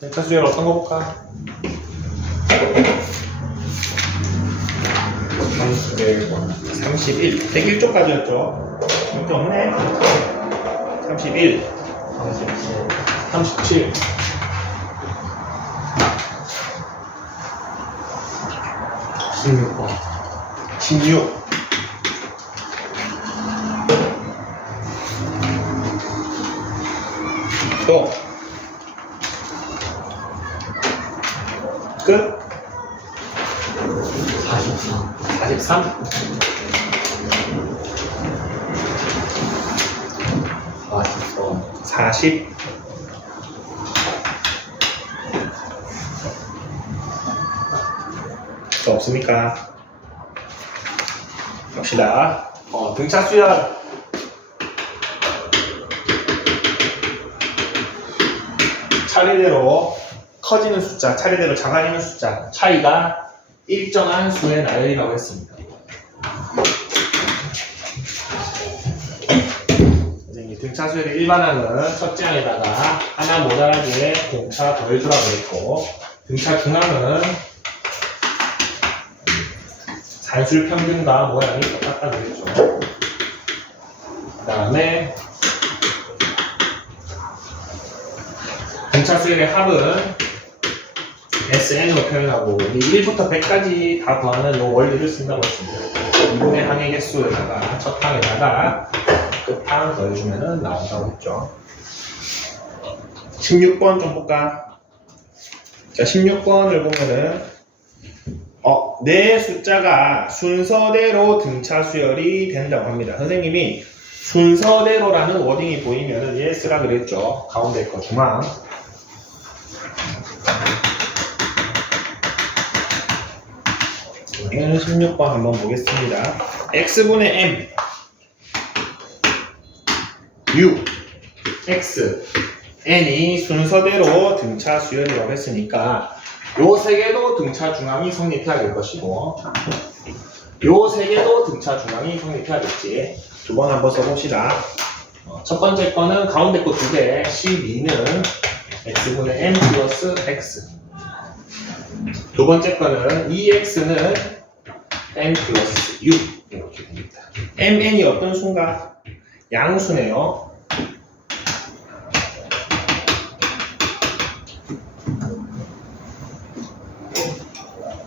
델타 수열 어떤 거 볼까? 31. 101쪽까지였죠. 문제 없네. 31. 37. 16번. 16. 또 끝. 43. 43. 40번. 40. 또 없습니까? 갑시다. 등차 수열. 차례대로 커지는 숫자, 차례대로 작아지는 숫자 차이가 일정한 수의 나열이라고 했습니다. 선생님이 등차 수열의 일반항은 첫째 항에다가 하나 모자라게 공차 더해주라고 했고, 등차 중항은 산술 평균과 모양이 똑같다고 했죠. 그 다음에 등차 수열의 합은 SN으로 표현하고, 우리 1부터 100까지 다 더하는 이 원리를 쓴다고 했습니다. 2분의 항의 개수에다가 첫 항에다가 끝항 더해주면 나온다고 했죠. 16번 좀 볼까? 자, 16번을 보면은 내 숫자가 순서대로 등차 수열이 된다고 합니다. 선생님이 순서대로라는 워딩이 보이면은 예스라 그랬죠. 가운데 거 중앙. 이번에는 16번 한번 보겠습니다. x분의 m u x n이 순서대로 등차 수열이라고 했으니까 요 세 개도 등차 중앙이 성립해야 될 것이고, 요 세 개도 등차 중앙이 성립해야겠지. 두 번 한번 써봅시다. 첫 번째 거는 가운데 거 두 개, 12는 x분의 m 플러스 x. 두 번째 거는 2x는 n 플러스 u. 이렇게 됩니다. mn이 어떤 수인가? 양수네요.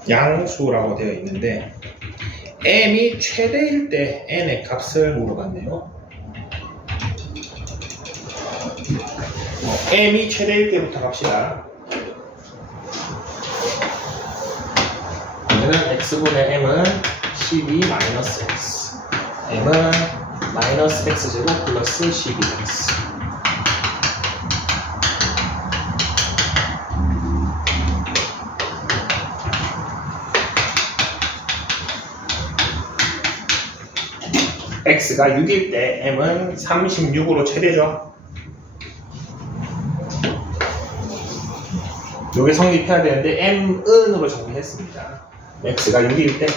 양수라고 되어 있는데 m이 최대일 때 n의 값을 물어봤네요. m이 최대일 때부터 갑시다. 그러면 x분의 m은 12 마이너스 x, m은 마이너스 x제곱 플러스 12x. x가 6일 때 m은 36으로 최대죠. 요게 성립해야 되는데 m은으로 정리했습니다. x가 6일 때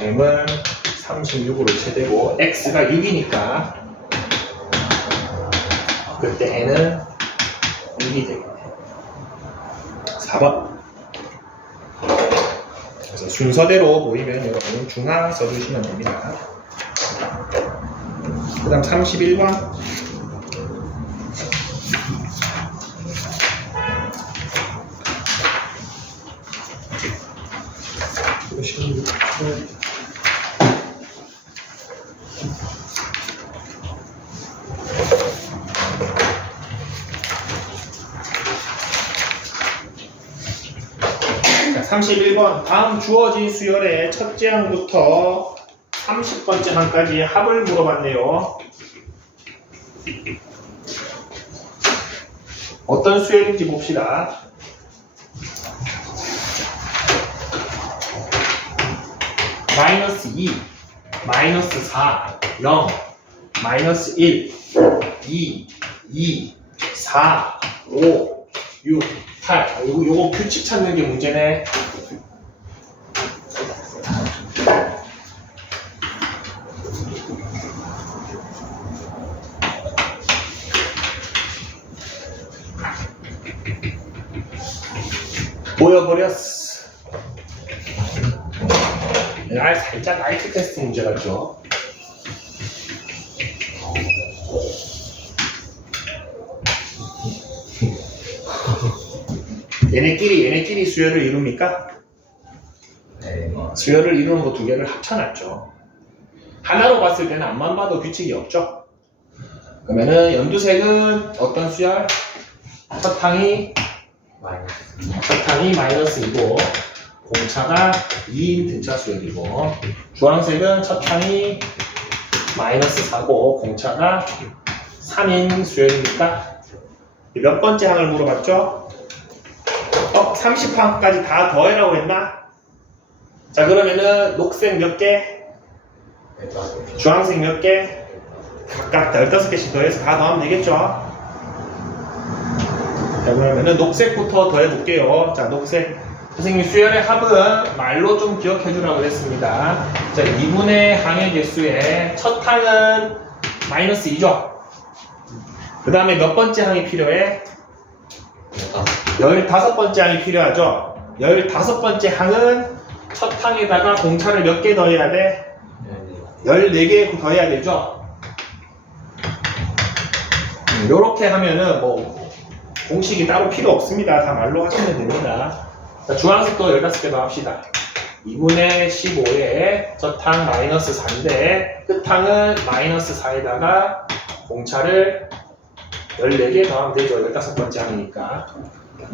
m은 36으로 최대고, x가 6이니까 그때 n은 6이 되겠네요. 4번. 그래서 순서대로 보이면 여러분 중앙 써주시면 됩니다. 그 다음 31번. 자, 31번. 다음 주어진 수열의 첫째 항부터 30번째 항까지 합을 물어봤네요. 어떤 수열인지 봅시다. 마이너스 2, 마이너스 4, 0, 마이너스 1, 2, 2, 4, 5, 6, 8. 요거 규칙 찾는 게 문제네. 보여버렸어. 살짝 IT 테스트 문제 같죠? 얘네끼리 수열을 이룹니까? 네. 수열을 이루는 거 두 개를 합쳐놨죠. 하나로 봤을 때는 앞만 봐도 규칙이 없죠. 그러면은 연두색은 어떤 수열? 첫 항이 마이너스 2고 공차가 2인 등차 수열이고, 주황색은 첫 항이 마이너스 4고 공차가 3인 수열이니까 몇 번째 항을 물어봤죠? 30항까지 다 더해라고 했나? 자, 그러면은 녹색 몇 개? 주황색 몇 개? 각각 15개씩 더해서 다 더하면 되겠죠? 자, 그러면은 녹색부터 더해볼게요. 자, 녹색. 선생님, 수열의 합은 말로 좀 기억해 주라고 그랬습니다. 자, 2분의 항의 개수의 첫 항은 마이너스 2죠? 그 다음에 몇 번째 항이 필요해? 15번째 항이 필요하죠? 15번째 항은 첫 항에다가 공차를 몇 개 더해야 돼? 14개 더해야 되죠? 요렇게 하면은 뭐 공식이 따로 필요 없습니다. 다 말로 하시면 됩니다. 자, 주황색도 15개 더 합시다. 2분의 15에 첫 항 마이너스 4인데 끝항은 마이너스 4에다가 공차를 14개 더하면 되죠. 15번째 항이니까.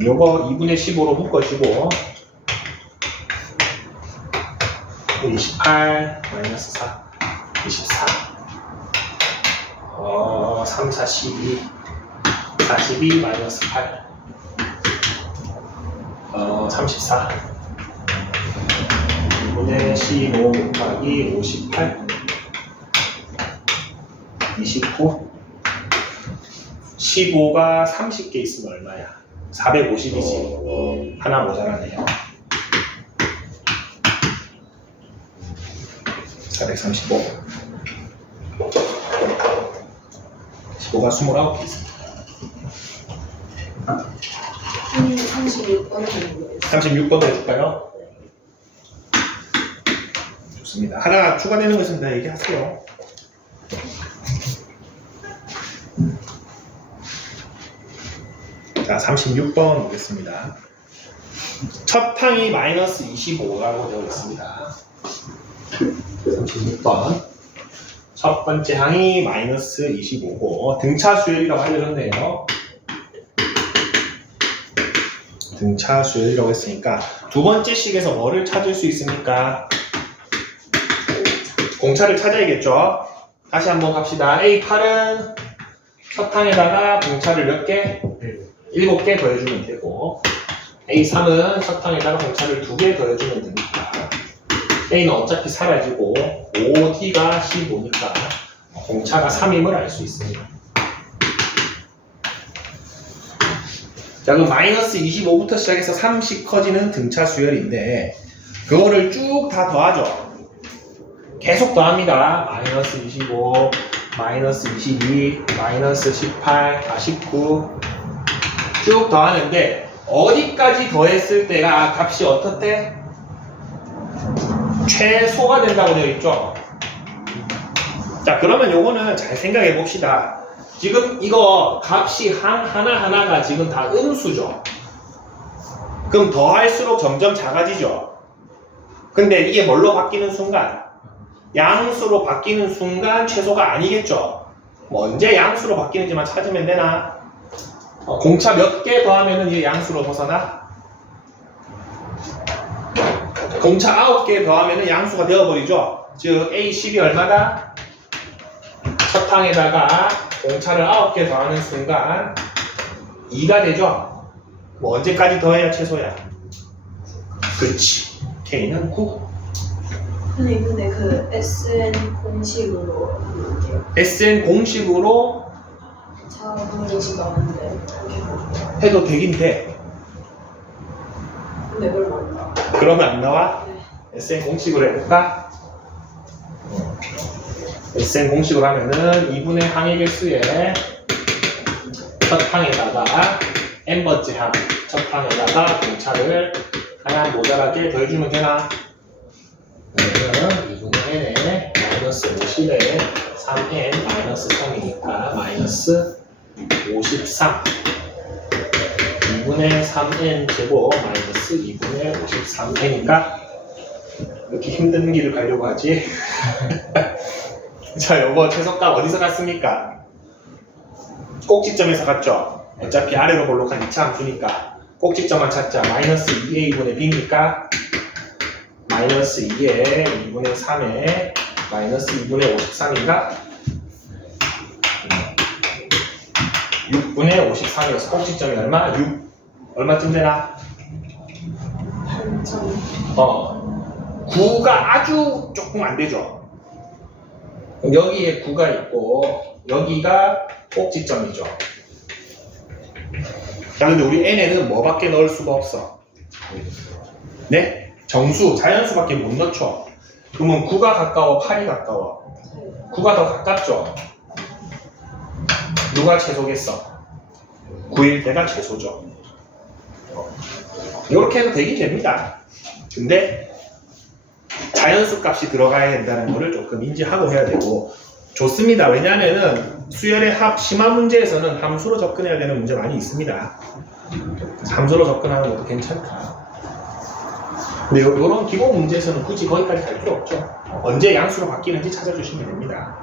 요거 2분의 15로 묶어주고 28 마이너스 4 24 3, 4, 12 42 마이너스 8 34 2분의 15 곱하기 58 29 15가 30개 있으면 얼마야? 450이지. 하나 모자라네요. 435. 15가 29개 있습니다. 36번 정도. 36번도 해줄까요? 좋습니다. 하나 추가되는 거 있습니다. 얘기하세요. 자, 36번 보겠습니다. 첫 항이 마이너스 25라고 되어 있습니다. 36번. 첫 번째 항이 마이너스 25고, 등차 수열이라고 알려줬네요. 등차 수열이라고 했으니까, 두 번째 식에서 뭐를 찾을 수 있습니까? 공차를 찾아야겠죠? 다시 한번 갑시다. A8은 첫 항에다가 공차를 몇 개? 7개 더해주면 되고, A3은 첫 항에다가 공차를 2개 더해주면 됩니다. A는 어차피 사라지고 5D가 15니까 공차가 3임을 알 수 있습니다. 자, 그럼 마이너스 25부터 시작해서 30 커지는 등차 수열인데 그거를 쭉 다 더하죠. 계속 더합니다. 마이너스 25, 마이너스 22, 마이너스 18, 19 쭉 더하는데 어디까지 더했을 때가 값이 어떻대? 최소가 된다고 되어 있죠. 자, 그러면 요거는 잘 생각해 봅시다. 지금 이거 값이 하나하나가 지금 다 음수죠. 그럼 더할수록 점점 작아지죠. 근데 이게 뭘로 바뀌는 순간? 양수로 바뀌는 순간 최소가 아니겠죠. 뭐 언제 양수로 바뀌는지만 찾으면 되나? 공차 몇 개 더하면은 이게 양수로 벗어나? 공차 9개 더하면은 양수가 되어버리죠. 즉 A10이 얼마다? 첫 항에다가 공차를 9개 더하는 순간 2가 되죠. 뭐 언제까지 더해야 최소야? 그렇지. K는 9. 선생님, 근데 그 SN 공식으로 이렇게 SN 공식으로 자분이식 나오는데 이렇게 해도 되긴 돼. 근데 그걸 몰라. 그러면 안 나와? 네. SN 공식으로 해볼까? SN 공식으로 하면은 2분의 항의 개수에 첫 항에다가 n번째 항 첫 항에다가 공차를 하나 모자라게 더해주면 되나? 그러면 2분의 n에 마이너스 50에 3n 마이너스 3이니까 마이너스 53 2분의 3n 제곱 마이너스 2분의 53n이니까 이렇게 힘든 길을 가려고 하지. 자, 요거 최소값 어디서 갔습니까? 꼭지점에서 갔죠? 어차피 아래로 볼록한 2차 함수니까 꼭지점만 찾자. 마이너스 2a분의 b니까 마이너스 2에 2분의 3에 마이너스 2분의 53인가? 6분의 53이어서 꼭지점이 얼마? 6 얼마쯤 되나? 9가 아주 조금 안 되죠. 그럼 여기에 9가 있고 여기가 꼭지점이죠. 자, 근데 우리 n에는 뭐밖에 넣을 수가 없어? 네? 정수, 자연수밖에 못 넣죠. 그러면 9가 가까워, 8이 가까워? 9가 더 가깝죠. 누가 최소겠어? 9일 때가 최소죠. 이렇게 해도 되긴 됩니다. 근데 자연수 값이 들어가야 된다는 거를 조금 인지하고 해야 되고 좋습니다. 왜냐하면은 수열의 합 심화 문제에서는 함수로 접근해야 되는 문제 많이 있습니다. 함수로 접근하는 것도 괜찮다. 근데 이런 기본 문제에서는 굳이 거기까지 갈 필요 없죠. 언제 양수로 바뀌는지 찾아주시면 됩니다.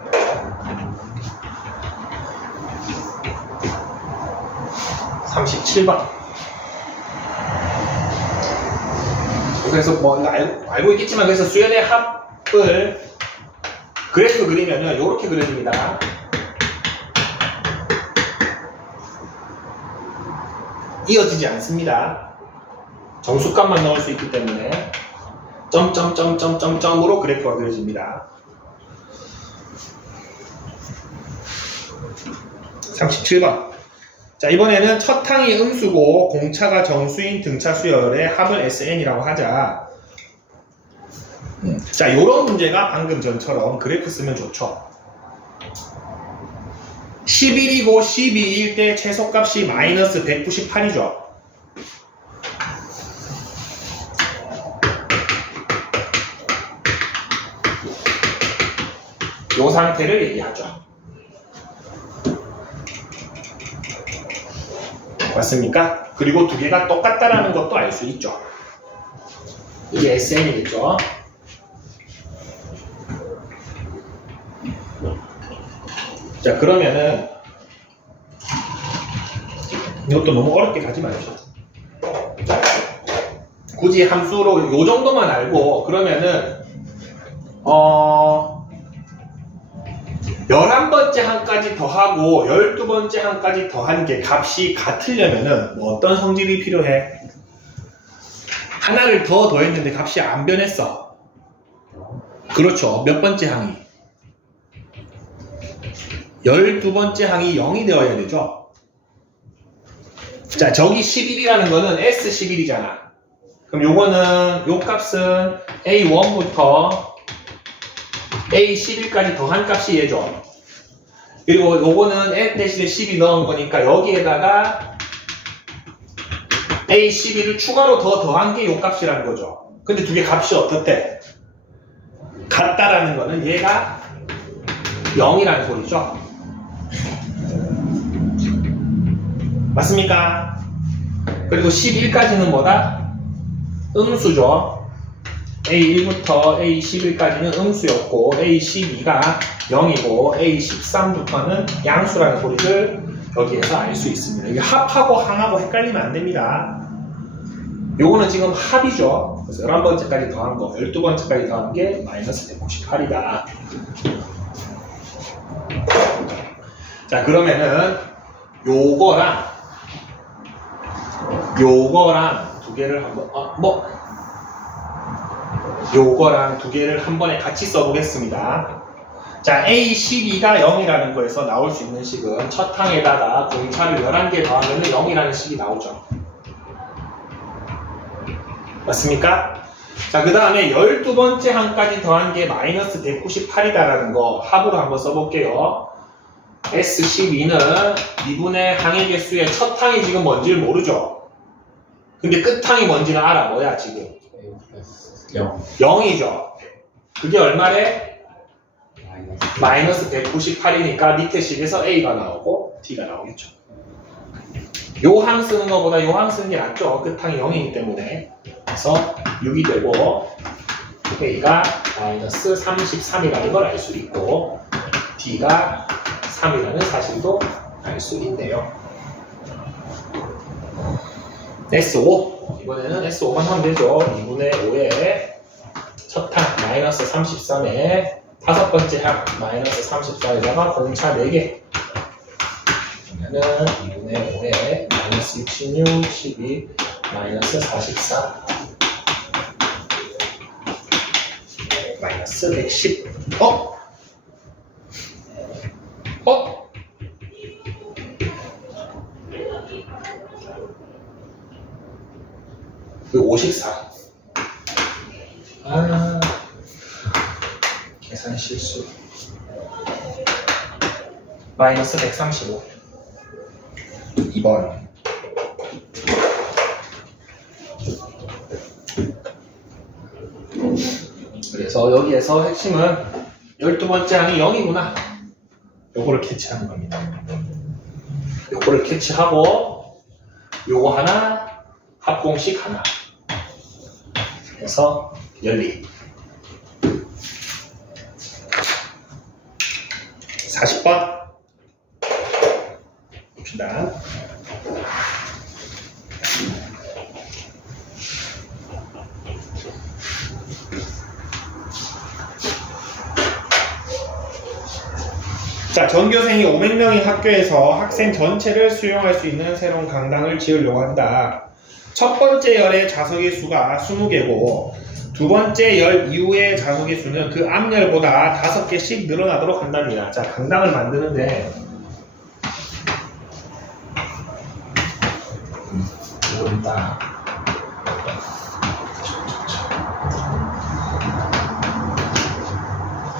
(37번) 그래서 뭐 알고 있겠지만 그래서 수열의 합을 그래프 그리면은 이렇게 그려집니다. 이어지지 않습니다. 정수값만 넣을 수 있기 때문에 점점점점점점으로 그래프가 그려집니다. 37번. 자, 이번에는 첫 항이 음수고 공차가 정수인 등차 수열의 합을 SN이라고 하자. 자, 요런 문제가 방금 전처럼 그래프 쓰면 좋죠. 11이고 12일 때 최소값이 마이너스 198이죠. 요 상태를 얘기하죠. 맞습니까? 그리고 두 개가 똑같다라는 것도 알 수 있죠. 이게 SN이겠죠. 자, 그러면은 이것도 너무 어렵게 가지 말죠. 굳이 함수로 요 정도만 알고 그러면은 11번째 항까지 더하고 12번째 항까지 더한 게 값이 같으려면은 뭐 어떤 성질이 필요해? 하나를 더 더했는데 값이 안 변했어. 그렇죠. 몇 번째 항이? 12번째 항이 0이 되어야 되죠. 자, 저기 11이라는 거는 S11이잖아. 그럼 요거는 요 값은 A1부터 A11까지 더한 값이 얘죠. 그리고 요거는 N 대신에 10이 넣은 거니까 여기에다가 A11을 추가로 더 더한 게 요 값이라는 거죠. 근데 두 개 값이 어떻대? 같다라는 거는 얘가 0이라는 소리죠. 맞습니까? 그리고 11까지는 뭐다? 음수죠. A1부터 A11까지는 음수였고 A12가 0이고 A13부터는 양수라는 소리를 여기에서 알 수 있습니다. 이게 합하고 항하고 헷갈리면 안 됩니다. 요거는 지금 합이죠. 그래서 11번째까지 더한 거, 12번째까지 더한 게 마이너스 198이다. 자, 그러면은 요거랑 두 개를 한번 요거랑 두 개를 한 번에 같이 써보겠습니다. 자, A12가 0이라는 거에서 나올 수 있는 식은 첫 항에다가 공차를 11개 더하면 0이라는 식이 나오죠. 맞습니까? 자, 그 다음에 12번째 항까지 더한 게 마이너스 198이다라는 거 합으로 한번 써볼게요. S12는 2분의 항의 개수의 첫 항이 지금 뭔지를 모르죠. 근데 끝 항이 뭔지는 알아. 뭐야 지금? 0 0이죠. 그게 얼마래? 마이너스 198이니까 밑에 식에서 A가 나오고 D가 나오겠죠. 요 항 쓰는 것보다 요 항 쓰는 게 낫죠. 끝항이 0이기 때문에. 그래서 6이 되고 A가 마이너스 33이라는 걸 알 수 있고 D가 3이라는 사실도 알 수 있네요. S5 이번에는 S5만 하면 되죠. 2분의 5의 첫 항 마이너스 33에 다섯 번째 항 마이너스 34에다가 공차 4개 그러면은 2분의 5에 마이너스 66, 12, 마이너스 44 마이너스 110 그 54. 계산 실수. 마이너스 135. 2번. 그래서 여기에서 핵심은 12번째 항이 0이구나. 요거를 캐치하는 겁니다. 요거를 캐치하고 요거 하나 합공식 하나 그래서 열리 40번 봅시다. 자, 전교생이 500명인 학교에서 학생 전체를 수용할 수 있는 새로운 강당을 지으려고 한다. 첫 번째 열의 좌석의 수가 20개고 두 번째 열 이후의 좌석의 수는 그 앞열보다 5개씩 늘어나도록 한답니다. 자, 강당을 만드는데 이겁니다.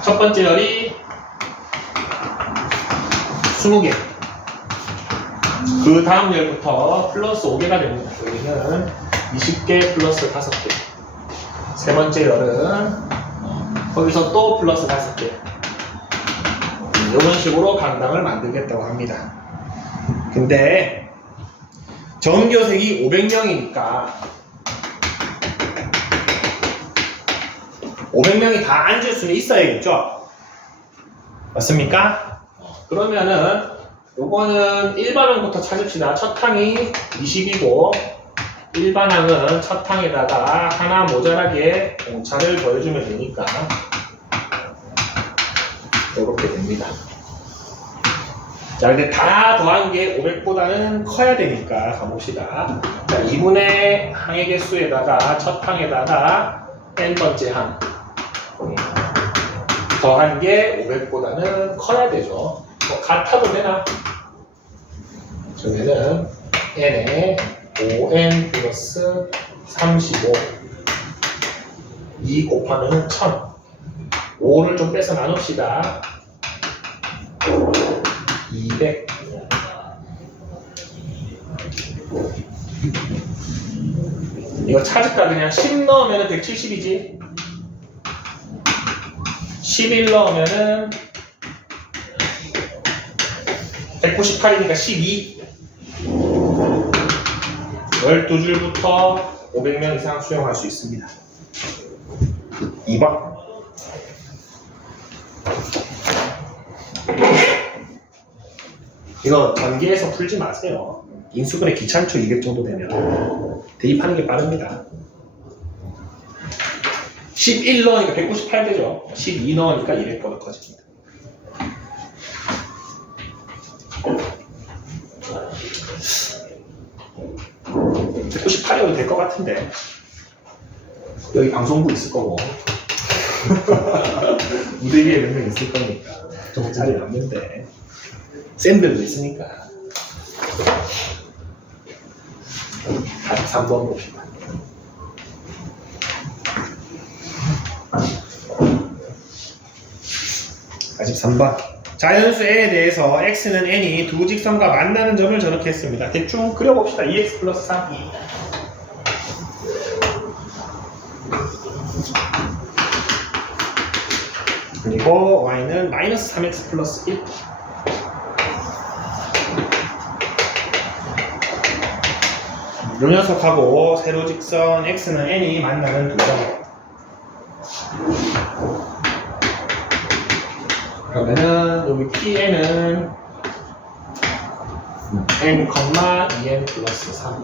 첫 번째 열이 20개. 그 다음 열부터 플러스 5개가 됩니다. 여기는 20개 플러스 5개. 세 번째 열은 거기서 또 플러스 5개. 이런 식으로 강당을 만들겠다고 합니다. 근데 전교생이 500명이니까 500명이 다 앉을 수는 있어야겠죠? 맞습니까? 그러면은 요거는 일반항부터 찾읍시다. 첫 항이 20이고 일반항은 첫 항에다가 하나 모자라게 공차를 더해주면 되니까 이렇게 됩니다. 자, 근데 다 더한 게 500보다는 커야 되니까 가봅시다. 자, 2분의 항의 개수에다가 첫 항에다가 n번째 항 더한 게 500보다는 커야 되죠. 뭐 같아도 되나? 그러면은 n에 5n 플러스 35 2 곱하면 1000 5를 좀 빼서 나눕시다. 200 이거 찾을까? 그냥 10 넣으면 170이지 11 넣으면은 198이니까 12 12줄부터 500명 이상 수용할 수 있습니다. 2번 이거 전기에서 풀지 마세요. 인수분해 귀찮죠. 200 정도 되면 대입하는 게 빠릅니다. 11 넣으니까 198 되죠. 12 넣으니까 200보다 커집니다. (198이어도 될 것 같은데) 여기 방송부 있을 거고 무대 위에 몇 명 있을 거니까 좀 자리 남는데 쌤들도 있으니까 43번 봅시다. (43번) 자연수 n에 대해서 x는 n이 두 직선과 만나는 점을 저렇게 했습니다. 대충 그려봅시다. 2x 플러스 3. 그리고 y는 마이너스 3x 플러스 1. 요 녀석하고 세로직선 x는 n이 만나는 두 점. 그러면은 여기 pn은 n, 2n 플러스 3.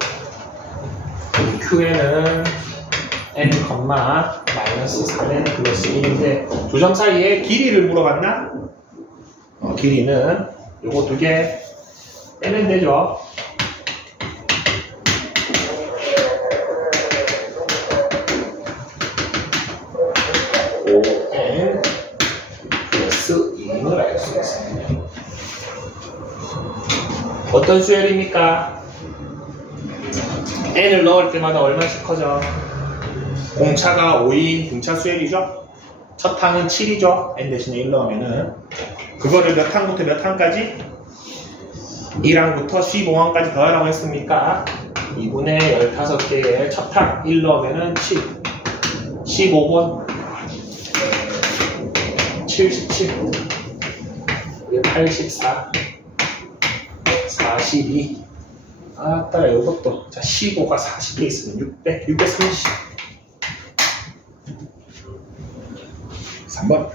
여기 qn은 n, 마이너스 4n 플러스 1인데 두 점 사이에 길이를 물어봤나? 길이는 요거 두 개 빼면 되죠. n 플러스 2를 알 수 있습니다. 어떤 수열입니까? n을 넣을 때마다 얼마씩 커져? 공차가 5인 등차 수열이죠? 첫 항은 7이죠? n 대신에 1 넣으면은 그거를 몇 항부터 몇 항까지? 1항부터 15항까지 더하라고 했습니까? 2분의 15개의 첫 항 1 넣으면은 7 15번 77 84 42 아따라 이것도 자 15가 40개 있으면 600 630 3번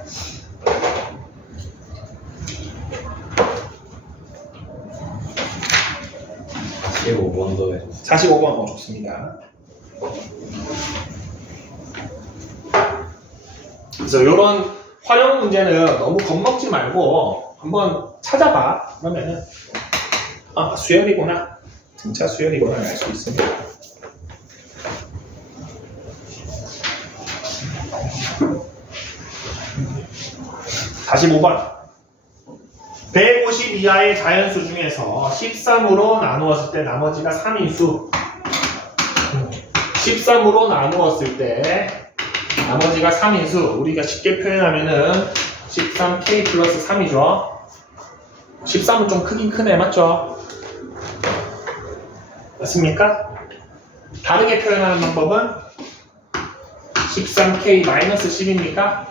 15번도 해. 45번 좋습니다. 그래서 이런 활용 문제는 너무 겁먹지 말고 한번 찾아봐. 그러면은 수열이구나, 등차 수열이구나 알 수 있습니다. 다시 5번 150 이하의 자연수 중에서 13으로 나누었을 때 나머지가 3인수 13으로 나누었을 때 나머지가 3인수 우리가 쉽게 표현하면은 13k 플러스 3이죠 13은 좀 크긴 크네 맞죠? 맞습니까? 다르게 표현하는 방법은 13k 마이너스 10입니까?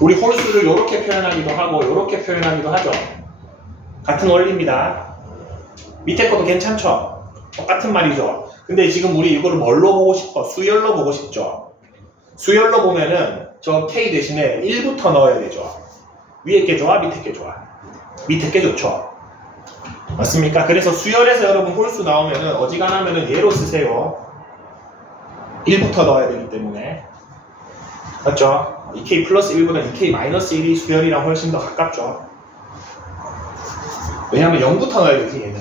우리 홀수를 이렇게 표현하기도 하고 이렇게 표현하기도 하죠. 같은 원리입니다. 밑에 것도 괜찮죠? 똑같은 말이죠. 근데 지금 우리 이거를 뭘로 보고 싶어? 수열로 보고 싶죠. 수열로 보면은 저 k 대신에 1부터 넣어야 되죠. 위에 게 좋아? 밑에 게 좋아? 밑에 게 좋죠. 맞습니까? 그래서 수열에서 여러분 홀수 나오면은 어지간하면은 얘로 쓰세요. 1부터 넣어야 되기 때문에. 맞죠? 2k 플러스 1보다 2k 마이너스 1이 수열이랑 훨씬 더 가깝죠. 왜냐하면 0부터 넣어야 되지 얘는.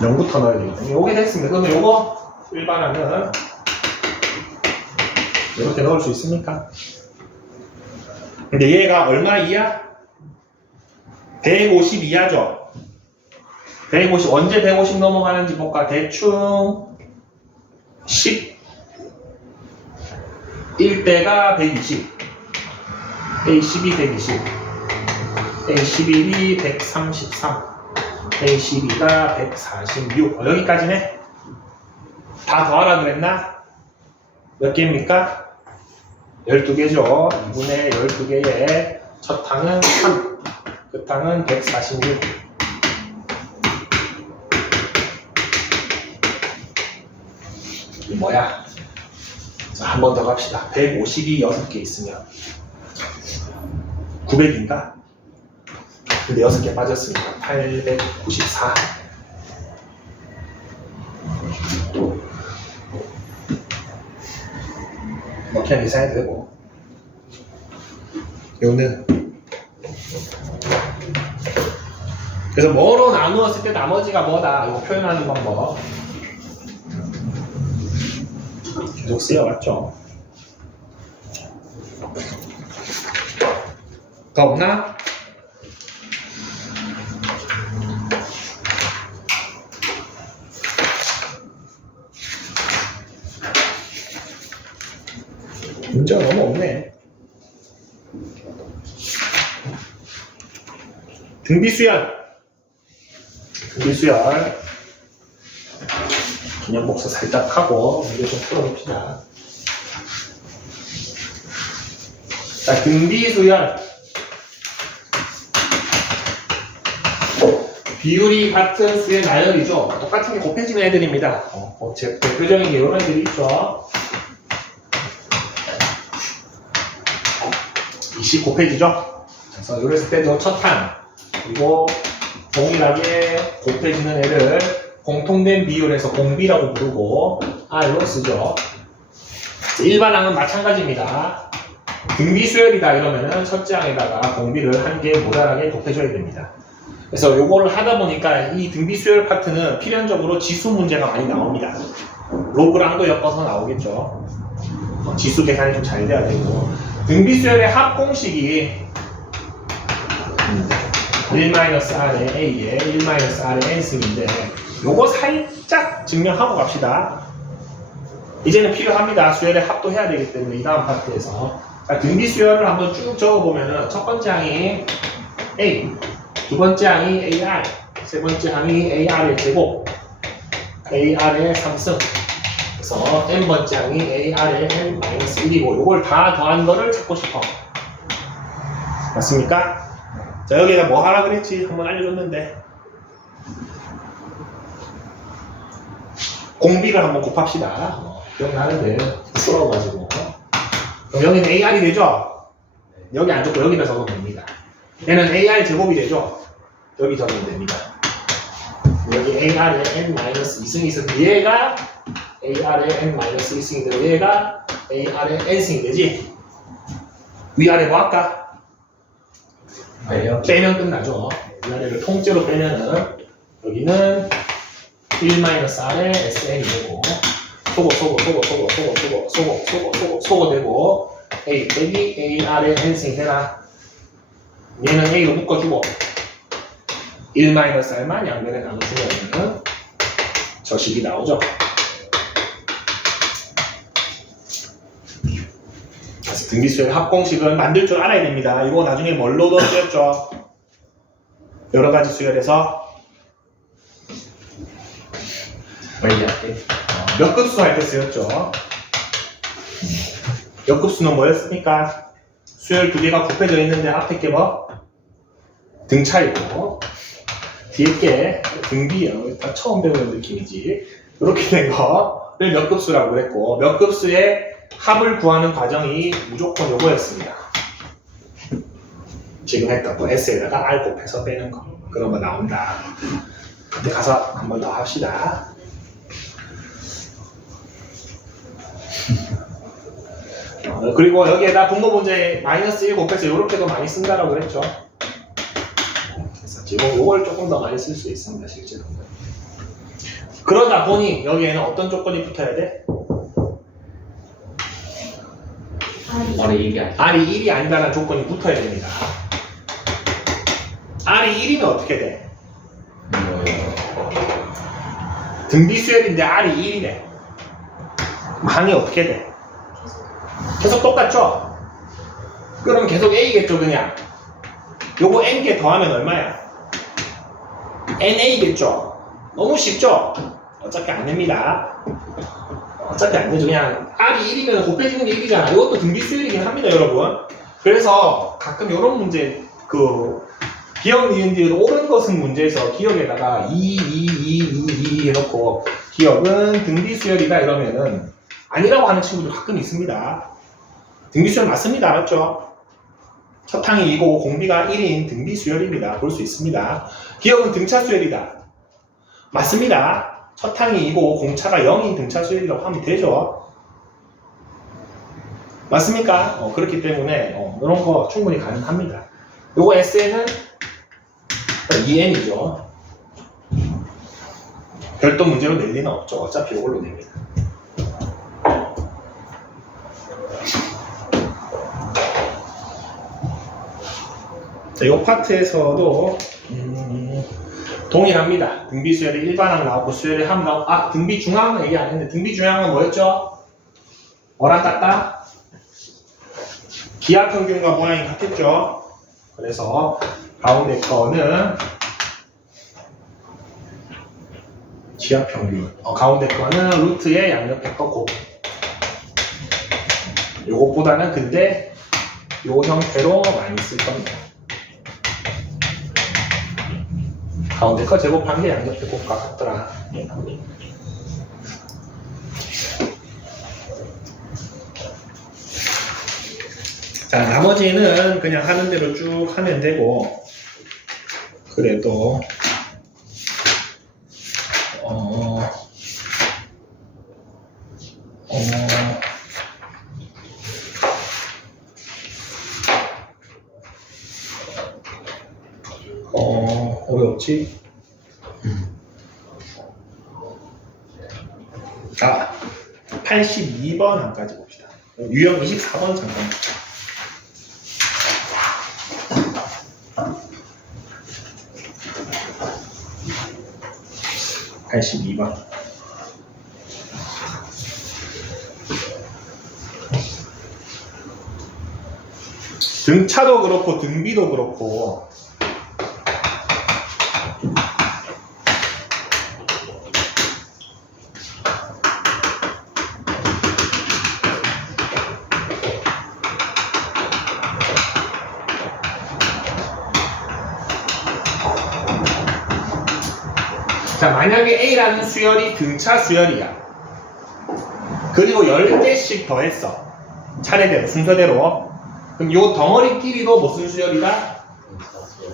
0부터 넣어야 되기 때문에 요게 됐습니다. 그러면 요거 일반화는 이렇게 넣을 수 있습니까? 근데 얘가 얼마 이하? 150 이하죠. 150 언제 150 넘어가는지 볼까? 대충 10 1대가 120 A12 120 A11이 133 A12가 146 여기까지네. 다 더하라 그랬나? 몇 개입니까? 12개죠. 2분의 12개의 첫 항은 3 그 항은 146 이게 뭐야? 자, 한 번 더 갑시다. 150이 6개 있으면 900인가? 근데 6개 빠졌으니까 894 뭐 그냥 계산해도 되고 요는 그래서 뭐로 나누었을 때 나머지가 뭐다 이거 표현하는 방법 계속 쓰여왔죠. 더 없나? 문제가 너무 없네. 등비수열. 등비수열. 기념 복사 살짝 하고 문제 좀 풀어봅시다. 자, 등비수열. 비율이 같은 수의 나열이죠. 똑같은 게 곱해지는 애들입니다. 제 대표적인 게 이런 애들이 있죠. 20 곱해지죠. 그래서 이랬을 때도 첫항 그리고 동일하게 곱해지는 애를 공통된 비율에서 공비라고 부르고 R로 쓰죠. 일반항은 마찬가지입니다. 등비수열이다 이러면은 첫째 항에다가 공비를 한 개 모자라게 곱해줘야 됩니다. 그래서 요거를 하다 보니까 이 등비수열 파트는 필연적으로 지수 문제가 많이 나옵니다. 로그랑도 엮어서 나오겠죠. 지수 계산이 좀 잘 돼야 되고 등비수열의 합 공식이 1-R의 A에 1-R의 N승인데 요거 살짝 증명하고 갑시다. 이제는 필요합니다. 수열의 합도 해야 되기 때문에 이 다음 파트에서 자, 등비수열을 한번 쭉 적어보면은 첫 번째 항이 A, 두 번째 항이 AR, 세 번째 항이 AR의 제곱, AR의 3승. 그래서 n번째 항이 AR의 n-1이고 요걸 다 더한 거를 찾고 싶어. 맞습니까? 자, 여기에다 뭐 하라 그랬지? 한번 알려줬는데 공비를 한번 곱합시다. 기억나는데 부끄러워가지고 그럼 여기는 AR이 되죠? 여기 안 적고 여기다 적으면 됩니다. 얘는 AR 제곱이 되죠? 여기 적으면 됩니다. 여기 AR의 n-2승이 있어서 얘가 AR의 n-2승이 되고 얘가 AR의 n승이 되지? 위아래 뭐 할까? 빼면 끝나죠. 위아래를 통째로 빼면은 여기는 1-R의 SN이 되고 소고 되고 A 빼기 AR의 n승이 되나? 얘는 A로 묶어주고 1-R만 양면에 나눠주면 저 식이 나오죠. 그래서 등비수열 합공식은 만들 줄 알아야 됩니다. 이거 나중에 뭘로도 쓰였죠? 여러 가지 수열에서 몇 급수 할 때 쓰였죠. 몇 급수는 뭐였습니까? 수열 두 개가 곱해져 있는데 앞에 게 뭐? 등차이고 뒤에 게 등비예요. 딱 처음 배우는 느낌이지. 이렇게 된 거를 몇 급수라고 그랬고 몇 급수의 합을 구하는 과정이 무조건 요거였습니다. 지금 했던 거 S에다가 R 곱해서 빼는 거 그런 거 나온다. 근데 가서 한 번 더 합시다. 그리고 여기에다 분모 문제 -1 곱해서 이렇게도 많이 쓴다라고 그랬죠. 그래서 지금 이걸 조금 더 많이 쓸 수 있습니다, 실제로. 그러다 보니 여기에는 어떤 조건이 붙어야 돼? R이 1이 R이 1이 아니다라는 조건이 붙어야 됩니다. R이 1이면 어떻게 돼? 등비수열인데 R이 1이네. 항이 어떻게 돼? 계속 똑같죠? 그럼 계속 A겠죠, 그냥. 요거 N개 더하면 얼마야? NA겠죠? 너무 쉽죠? 어차피 안 됩니다. 어차피 안 되죠. 그냥 R이 1이면 곱해지는 게 1이잖아. 이것도 등비수열이긴 합니다, 여러분. 그래서 가끔 이런 문제, 기억, 니은, 디귿 옳은 것은 문제에서 기억에다가 2 해놓고 기억은 등비수열이다 이러면은 아니라고 하는 친구들 가끔 있습니다. 등비수열 맞습니다. 맞죠? 첫 항이 2고 공비가 1인 등비수열입니다. 볼 수 있습니다. 기억은 등차수열이다. 맞습니다. 첫 항이 2고 공차가 0인 등차수열이라고 하면 되죠. 맞습니까? 그렇기 때문에 이런 거 충분히 가능합니다. 요거 SN은 2N이죠. 별도 문제로 낼 리는 없죠. 어차피 이걸로 냅니다. 자, 이 파트에서도 동일합니다. 등비수열이 일반항 나오고 수열이 함 나오고 등비중항은 얘기 안 했는데 등비중항은 뭐였죠? 뭐랑 같다? 기하평균과 모양이 같겠죠? 그래서 가운데 거는 지하평균. 가운데 거는 루트의 양옆에 거고. 요것보다는 근데 요 형태로 많이 쓸 겁니다. 가운데 거 제곱한 게 양옆에 곱과 같더라. 자, 나머지는 그냥 하는 대로 쭉 하면 되고, 그래도 어렵지? 아, 82번 한까지 봅시다. 유형 24번 잠깐. (82번) 등차도 그렇고 등비도 그렇고 자, 만약에 A라는 수열이 등차 수열이야. 그리고 10개씩 더했어. 차례대로, 순서대로. 그럼 요 덩어리끼리도 무슨 수열이다?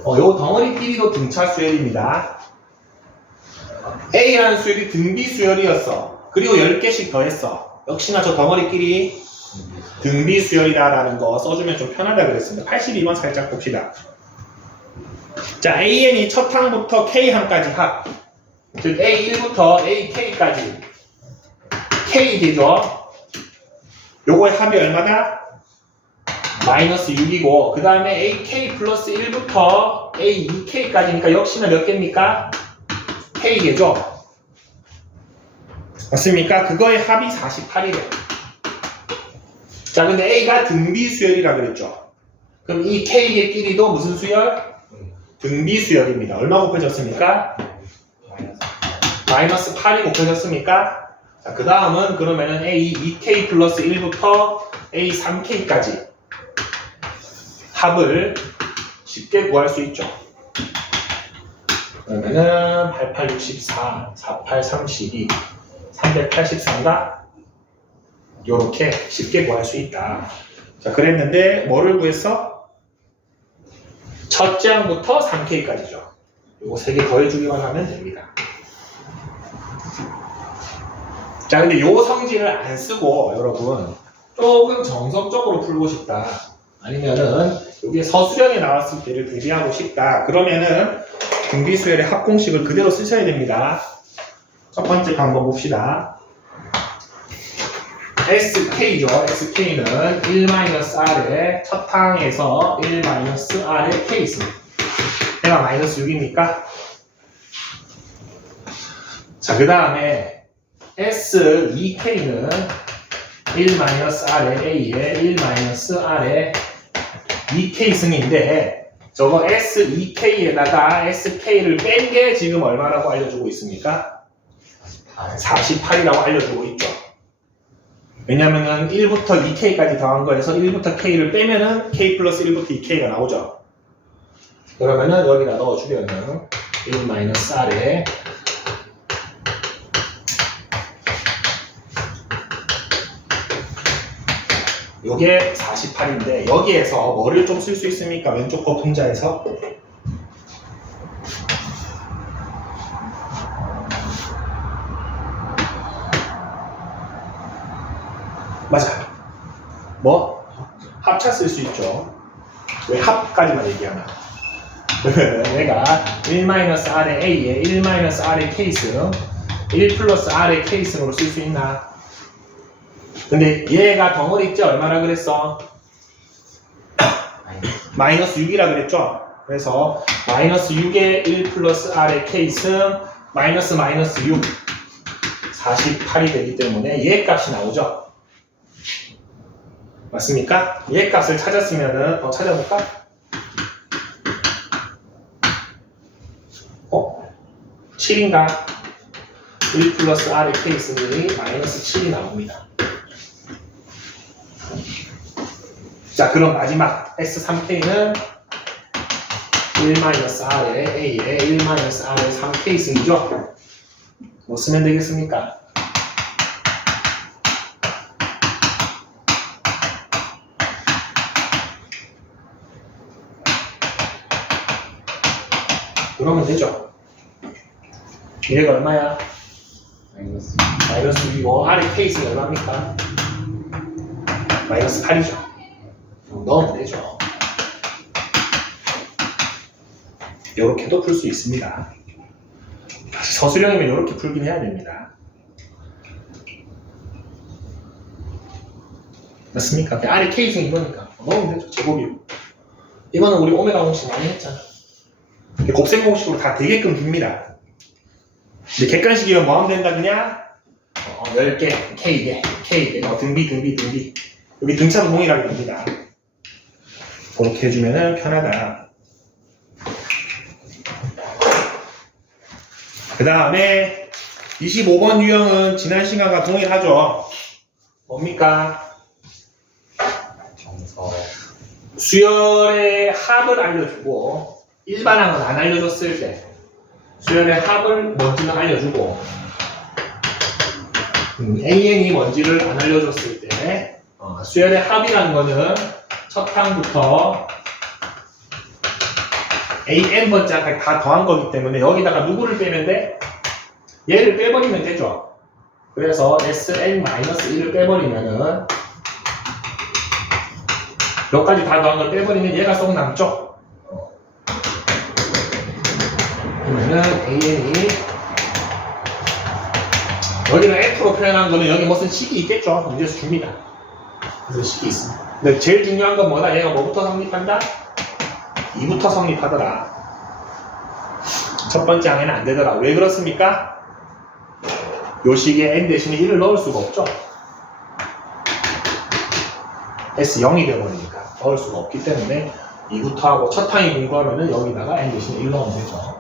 요 덩어리끼리도 등차 수열입니다. A라는 수열이 등비 수열이었어. 그리고 10개씩 더했어. 역시나 저 덩어리끼리 등비 수열이다라는 거 써주면 좀 편하다 그랬습니다. 82번 살짝 봅시다. 자, AN이 첫 항부터 K항까지 합. 즉 A1부터 AK까지 K 되죠? 요거의 합이 얼마다? 마이너스 6이고 그 다음에 AK 플러스 1부터 A2K까지니까 역시나 몇 개입니까? K개죠? 맞습니까? 그거의 합이 48이래. 자, 근데 A가 등비 수열이라 그랬죠? 그럼 이 K개끼리도 무슨 수열? 등비 수열입니다. 얼마 곱해졌습니까? 마이너스 8이 곱해졌습니까? 자, 그 다음은 그러면은 A2K 플러스 1부터 A3K까지 합을 쉽게 구할 수 있죠. 그러면은 88, 64, 48, 32, 383가 요렇게 쉽게 구할 수 있다. 자, 그랬는데 뭐를 구했어? 첫째 항부터 3K까지죠. 요거 3개 더해주기만 하면 됩니다. 자, 근데 요 성질을 안 쓰고 여러분 조금 정석적으로 풀고 싶다. 아니면은 여기에 서술형에 나왔을 때를 대비하고 싶다. 그러면은 등비수열의 합공식을 그대로 쓰셔야 됩니다. 첫 번째 거 한번 봅시다. SK죠. SK는 1-R의 첫 항에서 1-R의 K 있습니다. 얘가 마이너스 6입니까? 자, 그 다음에 S2K는 1-R의 A에 1-R의 2K 승인데 저거 S2K에다가 SK를 뺀 게 지금 얼마라고 알려주고 있습니까? 48이라고 알려주고 있죠. 왜냐면은 1부터 2K까지 더한 거에서 1부터 K를 빼면은 K 플러스 1부터 2K가 나오죠. 그러면은 여기다 넣어주면은 1-R에 요게 48인데 여기에서 뭐를 좀 쓸 수 있습니까? 왼쪽 거 분자에서 맞아. 뭐? 합차 쓸 수 있죠. 왜 합까지만 얘기하나? 얘가 1-R의 A에 1-R의 K승 1 플러스 R의 K승으로 쓸 수 있나? 근데 얘가 덩어리 있지 얼마나 그랬어? 마이너스 6이라 그랬죠? 그래서 마이너스 6에 1 플러스 R의 K승 마이너스 6 48이 되기 때문에 얘 값이 나오죠? 맞습니까? 얘 값을 찾았으면은 찾아볼까? 7인가? 1 플러스 R의 K승이 마이너스 7이 나옵니다. 자, 그럼 마지막 S3K는 1-R의 A에 1-R의 3K승이죠? 뭐 쓰면 되겠습니까? 그러면 되죠. 얘가 얼마야? 마이너스. 마이너스 2고 R의 K승이 얼마입니까? 마이너스 8이죠. 넣으면 되죠. 이렇게도 풀 수 있습니다. 서술형이면 이렇게 풀긴 해야 됩니다. 맞습니까? R의 K승 이거니까 넣으면 되죠. 제곱이고. 이거는 우리 오메가 공식 많이 했잖아. 곱셈 공식으로 다 되게끔 줍니다. 근데 객관식이면 뭐 하면 된다 그냥? 10개, K개, 등비. 여기 등차도 동일하게 됩니다. 그렇게 해주면 편하다. 그 다음에 25번 유형은 지난 시간과 동일하죠. 뭡니까? 정서. 수열의 합을 알려주고 일반항은 안 알려줬을 때 수열의 합을 뭔지는 알려주고 AN이 뭔지를 안 알려줬을 때 수열의 합이라는 거는 첫 항부터 AN번째까지 다 더한 거기 때문에 여기다가 누구를 빼면 돼? 얘를 빼버리면 되죠. 그래서 SN-1을 빼버리면은 몇 가지 다 더한 걸 빼버리면 얘가 쏙 남죠? 그러면은 AN이 여기는 F로 표현한 거는 여기 무슨 식이 있겠죠? 문제에서 줍니다. 그래서 식이 있습니다. 근데 제일 중요한 건 뭐다? 얘가 뭐부터 성립한다? 2부터 성립하더라. 첫 번째 항에는 안 되더라. 왜 그렇습니까? 요 식에 n 대신에 1을 넣을 수가 없죠. S0이 되어버리니까 넣을 수가 없기 때문에 2부터 하고 첫 항이 공부하면은 여기다가 n 대신에 1 넣으면 되죠.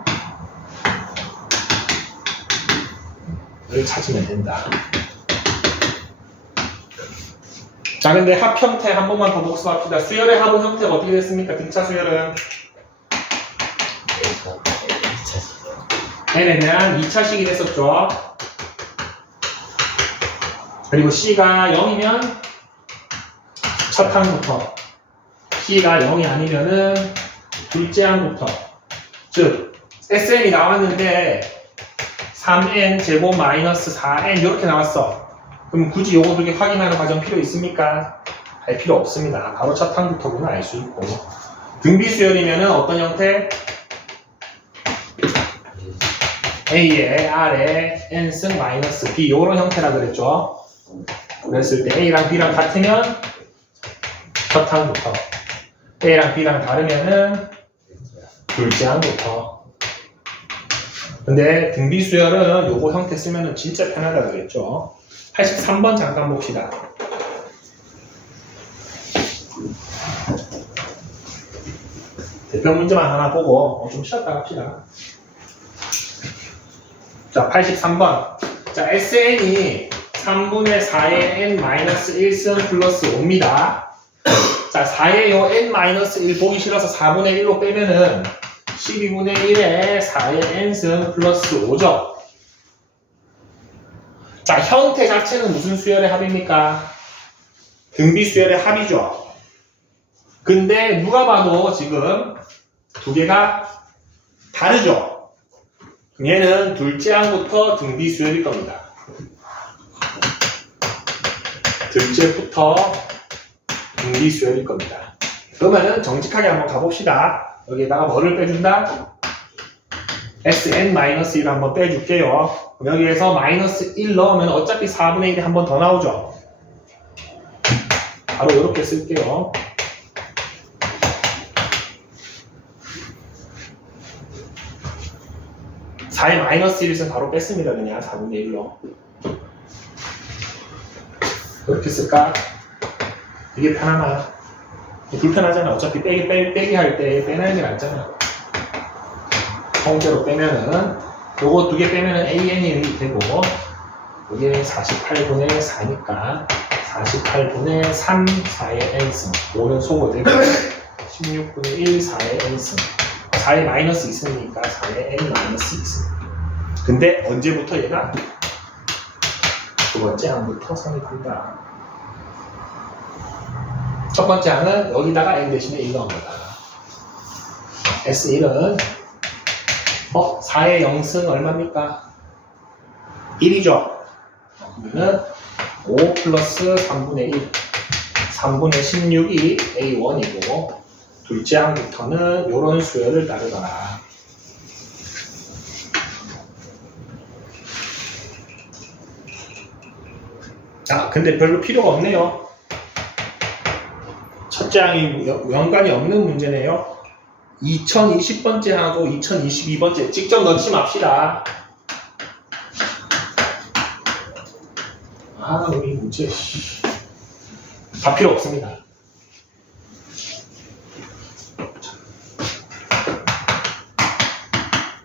를 찾으면 된다. 자, 근데 합 형태 한 번만 더 복습합시다. 수열의 합은 형태가 어떻게 됐습니까? 등차 수열은 n에 대한 2차식이 됐었죠. 그리고 c가 0이면 첫 항부터, c가 0이 아니면은 둘째 항부터, 즉 sn이 나왔는데 3n 제곱 마이너스 4n 이렇게 나왔어. 그럼 굳이 요거 두 개 확인하는 과정 필요 있습니까? 할 필요 없습니다. 바로 첫 항부터구나 알 수 있고. 등비수열이면은 어떤 형태? A에 R에 N승 마이너스 B 요런 형태라 그랬죠. 그랬을 때 A랑 B랑 같으면 첫 항부터, A랑 B랑 다르면은 둘째 항부터. 근데 등비수열은 요거 형태 쓰면은 진짜 편하다 그랬죠. 83번 잠깐 봅시다. 대표 문제만 하나 보고 좀 쉬었다 갑시다. 자, 83번. 자, SN이 3분의 4의 n-1승 플러스 5입니다. 자, 4의 요 n-1 보기 싫어서 4분의 1로 빼면은 12분의 1에 4의 n승 플러스 5죠. 자, 형태 자체는 무슨 수열의 합입니까? 등비 수열의 합이죠. 근데 누가 봐도 지금 두 개가 다르죠. 얘는 둘째 항부터 등비 수열일 겁니다. 둘째부터 등비 수열일 겁니다. 그러면은 정직하게 한번 가봅시다. 여기에다가 뭐를 빼준다? SN-1을 한번 빼줄게요. 그럼 여기에서 마이너스 1 넣으면 어차피 4분의 1이 한 번 더 나오죠. 바로 이렇게 쓸게요. (4의 마이너스 1을) 바로 뺐습니다. 그냥 4분의 1로. 이렇게 쓸까? 이게 편하나? 불편하잖아. 어차피 빼기 할 때 빼내는 게 낫잖아. 통째로 빼면은 요거 두 개 빼면은 AN이 되고, 이게 48분의 4니까 48분의 3, 4의 n승. 5는 소거되고 16분의 1, 4의 n승. 4의 마이너스 있으니까 4의 n 마이너스 2승. 근데 언제부터 얘가 두 번째 항부터 성립한다. 첫 번째 항은 여기다가 n 대신에 1 넣은 거다. S1은 4의 0승 얼마입니까? 1이죠. 그러면은 5 플러스 3분의 1, 3분의 16이 A1이고, 둘째 항부터는 이런 수열을 따르더라. 근데 별로 필요가 없네요. 첫째 항이 연관이 없는 문제네요. 2020번째 하고 2022번째 직접 넣지 맙시다. 우리 문제 다 필요 없습니다.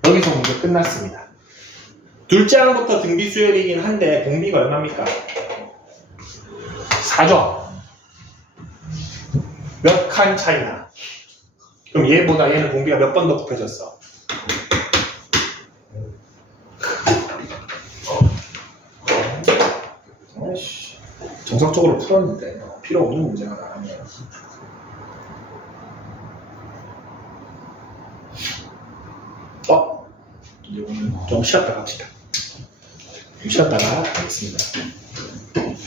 여기서 문제 끝났습니다. 둘째 항부터 등비 수열이긴 한데 공비가 얼마입니까? 4죠. 몇 칸 차이나? 그럼 얘보다 얘는 공비가 몇 번 더 곱해졌어? 정석적으로 풀었는데 필요 없는 문제가 나왔네요. 이제 오늘 좀 쉬었다 갑시다. 좀 쉬었다가 하겠습니다.